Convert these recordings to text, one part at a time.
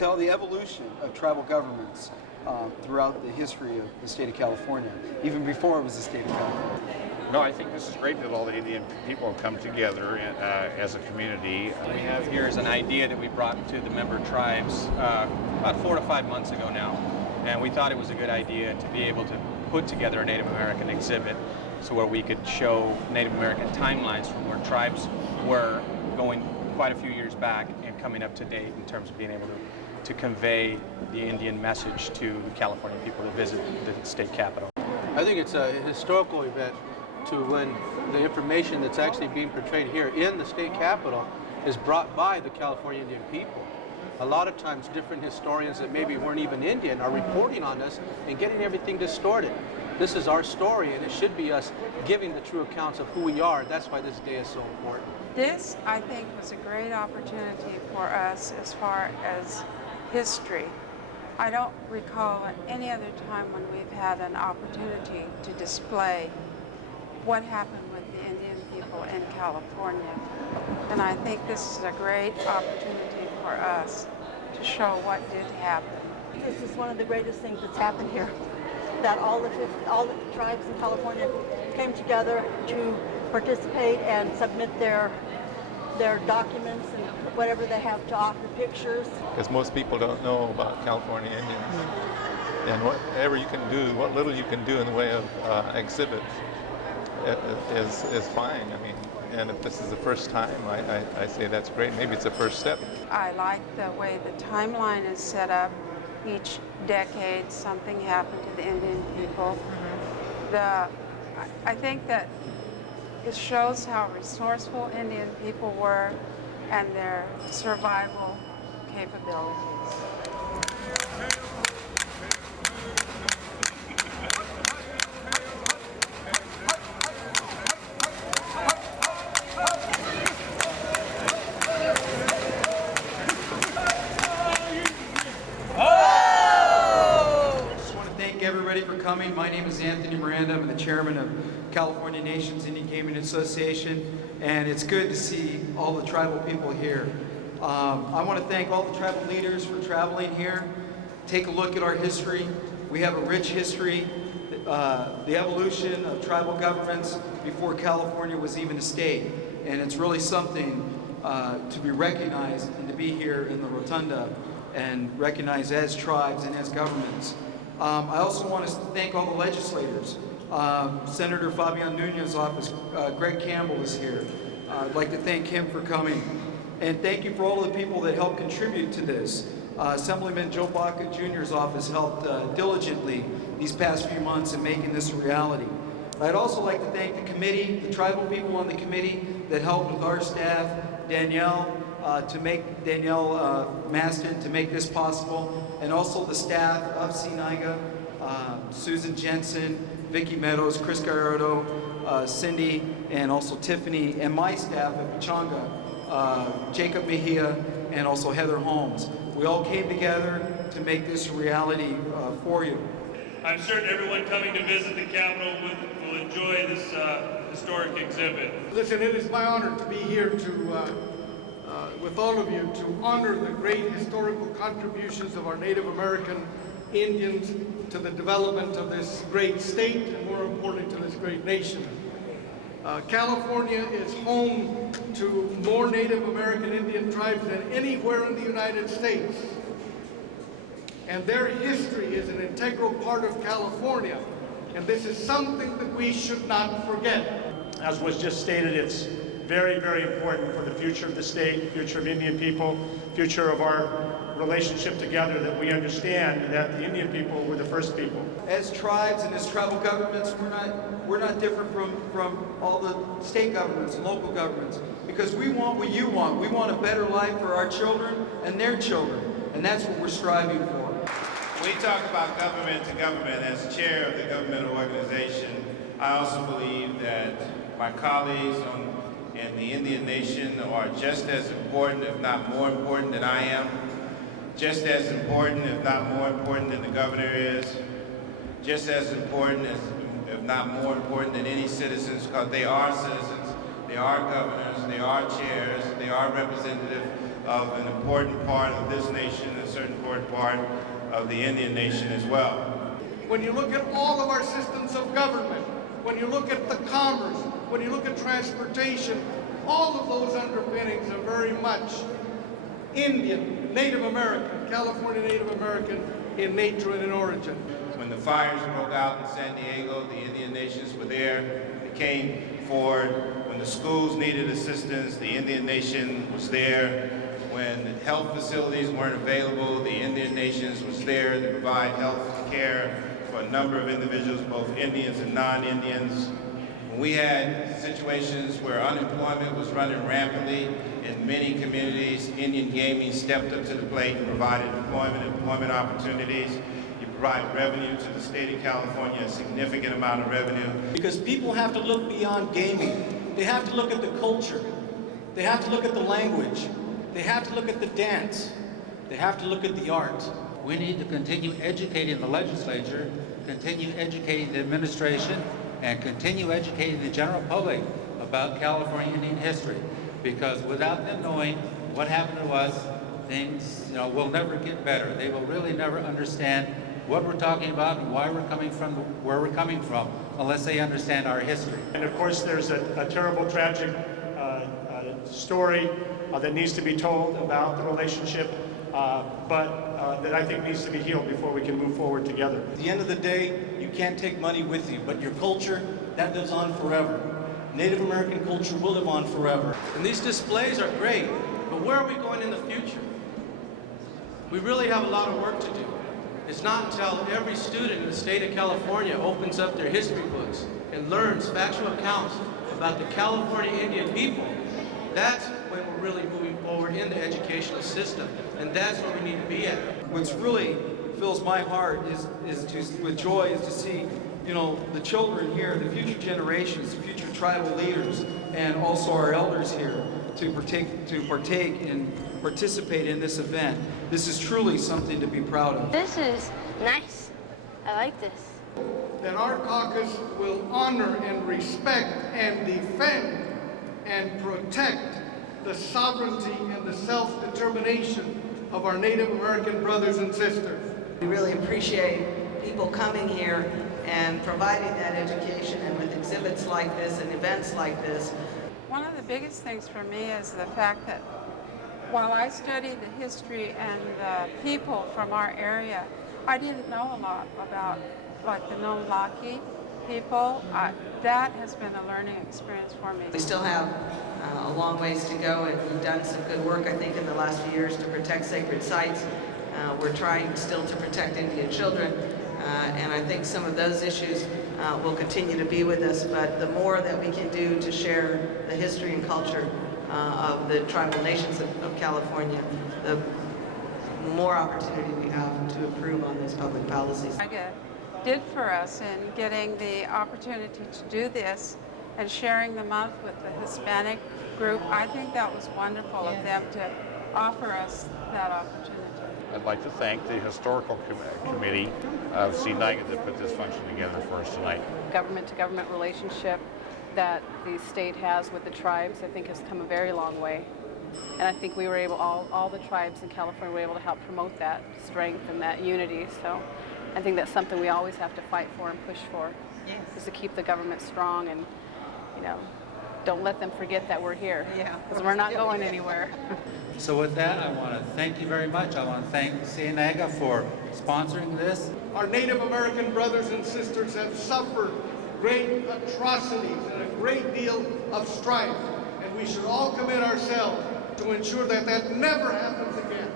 tell the evolution of tribal governments throughout the history of the state of California, even before it was the state of California. No, I think this is great that all the Indian people have come together as a community. What we have here is an idea that we brought to the member tribes about 4 to 5 months ago now. And we thought it was a good idea to be able to put together a Native American exhibit so where we could show Native American timelines from where tribes were going quite a few years back and coming up to date in terms of being able to convey the Indian message to the California people that visit the state capitol. I think it's a historical event to when the information that's actually being portrayed here in the state capitol is brought by the California Indian people. A lot of times different historians that maybe weren't even Indian are reporting on us and getting everything distorted. This is our story, and it should be us giving the true accounts of who we are. That's why this day is so important. This, I think, was a great opportunity for us as far as history. I don't recall at any other time when we've had an opportunity to display what happened with the Indian people in California. And I think this is a great opportunity for us to show what did happen. This is one of the greatest things that's happened here, that all the tribes in California came together to participate and submit their documents and whatever they have to offer, pictures. Because most people don't know about California Indians. And whatever you can do, what little you can do in the way of exhibits is fine. I mean, and if this is the first time, I say that's great. Maybe it's a first step. I like the way the timeline is set up. Each decade, something happened to the Indian people. I think that it shows how resourceful Indian people were and their survival capabilities. Everybody for coming. My name is Anthony Miranda. I'm the chairman of California Nations Indian Gaming Association, and it's good to see all the tribal people here. I want to thank all the tribal leaders for traveling here. Take a look at our history. We have a rich history, the evolution of tribal governments before California was even a state, and it's really something to be recognized and to be here in the Rotunda and recognized as tribes and as governments. I also want to thank all the legislators. Senator Fabian Nunez's office, Greg Campbell is here. I'd like to thank him for coming. And thank you for all of the people that helped contribute to this. Assemblyman Joe Baca Jr.'s office helped diligently these past few months in making this a reality. I'd also like to thank the committee, the tribal people on the committee that helped with our staff, Danielle Maston to make this possible, and also the staff of CNIGA, Susan Jensen, Vicki Meadows, Chris Gallardo, Cindy, and also Tiffany, and my staff at Pechanga, Jacob Mejia, and also Heather Holmes. We all came together to make this a reality for you. I'm certain everyone coming to visit the Capitol will enjoy this historic exhibit. Listen, it is my honor to be here with all of you to honor the great historical contributions of our Native American Indians to the development of this great state and, more important, to this great nation. California is home to more Native American Indian tribes than anywhere in the United States. And their history is an integral part of California. And this is something that we should not forget. As was just stated, it's very, very important for the future of the state, future of Indian people, future of our relationship together, that we understand that the Indian people were the first people. As tribes and as tribal governments, we're not different from all the state governments and local governments, because we want what you want. We want a better life for our children and their children, and that's what we're striving for. When we talk about government to government, as chair of the governmental organization, I also believe that my colleagues in the Indian nation are just as important, if not more important than I am, just as important, if not more important than the governor is, just as important, if not more important than any citizens, because they are citizens, they are governors, they are chairs, they are representatives of an important part of this nation and a certain important part of the Indian nation as well. When you look at all of our systems of government, when you look at the commerce, when you look at transportation, all of those underpinnings are very much Indian, Native American, California Native American in nature and in origin. When the fires broke out in San Diego, the Indian nations were there. They came forward. When the schools needed assistance, the Indian nation was there. When health facilities weren't available, the Indian nations was there to provide health care for a number of individuals, both Indians and non-Indians. When we had situations where unemployment was running rampantly in many communities, Indian Gaming stepped up to the plate and provided employment opportunities. You provide revenue to the state of California, a significant amount of revenue. Because people have to look beyond gaming. They have to look at the culture. They have to look at the language. They have to look at the dance. They have to look at the art. We need to continue educating the legislature, continue educating the administration, and continue educating the general public about California Indian history. Because without them knowing what happened to us, things will never get better. They will really never understand what we're talking about and why we're coming from where we're coming from, unless they understand our history. And of course, there's a terrible, tragic story that needs to be told about the relationship, but that I think needs to be healed before we can move forward together. At the end of the day, you can't take money with you, but your culture, that lives on forever. Native American culture will live on forever. And these displays are great, but where are we going in the future? We really have a lot of work to do. It's not until every student in the state of California opens up their history books and learns factual accounts about the California Indian people, that's when we're really moving forward in the educational system. And that's where we need to be at. What's really fills my heart with joy is to see, the children here, the future generations, the future tribal leaders, and also our elders here to partake and participate in this event. This is truly something to be proud of. This is nice. I like this. That our caucus will honor and respect and defend and protect the sovereignty and the self-determination of our Native American brothers and sisters. We really appreciate people coming here and providing that education, and with exhibits like this and events like this. One of the biggest things for me is the fact that while I studied the history and the people from our area, I didn't know a lot about like the Nomlaki people. That has been a learning experience for me. We still have a long ways to go, and we've done some good work, I think, in the last few years to protect sacred sites. We're trying still to protect Indian children, and I think some of those issues will continue to be with us, but the more that we can do to share the history and culture of the tribal nations of California, the more opportunity we have to improve on those public policies. Did for us in getting the opportunity to do this and sharing the month with the Hispanic group. I think that was wonderful of them to offer us that opportunity. I'd like to thank the Historical Committee of CNIGA that put this function together for us tonight. Government-to-government relationship that the state has with the tribes, I think, has come a very long way. And I think we were able, all the tribes in California were able to help promote that strength and that unity. So I think that's something we always have to fight for and push for, is to keep the government strong and, don't let them forget that we're here, because we're not going anywhere. So with that, I want to thank you very much. I want to thank CNIGA for sponsoring this. Our Native American brothers and sisters have suffered great atrocities and a great deal of strife, and we should all commit ourselves to ensure that that never happens again.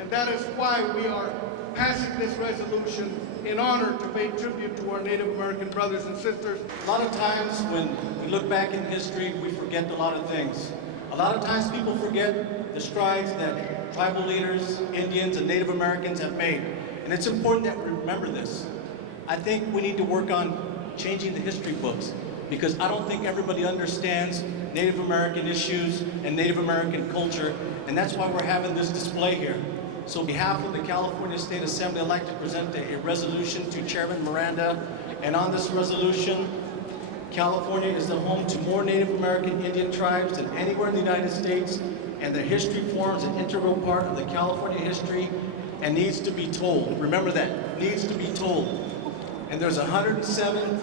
And that is why we are passing this resolution in honor to pay tribute to our Native American brothers and sisters. A lot of times when we look back in history, we forget a lot of things. A lot of times people forget the strides that tribal leaders, Indians, and Native Americans have made. And it's important that we remember this. I think we need to work on changing the history books, because I don't think everybody understands Native American issues and Native American culture, and that's why we're having this display here. So on behalf of the California State Assembly, I'd like to present a resolution to Chairman Miranda. And on this resolution, California is the home to more Native American Indian tribes than anywhere in the United States. and their history forms an integral part of the California history and needs to be told. Remember that, needs to be told. And there's 107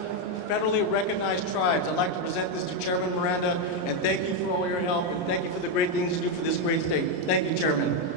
federally recognized tribes. I'd like to present this to Chairman Miranda and thank you for all your help and thank you for the great things you do for this great state. Thank you, Chairman.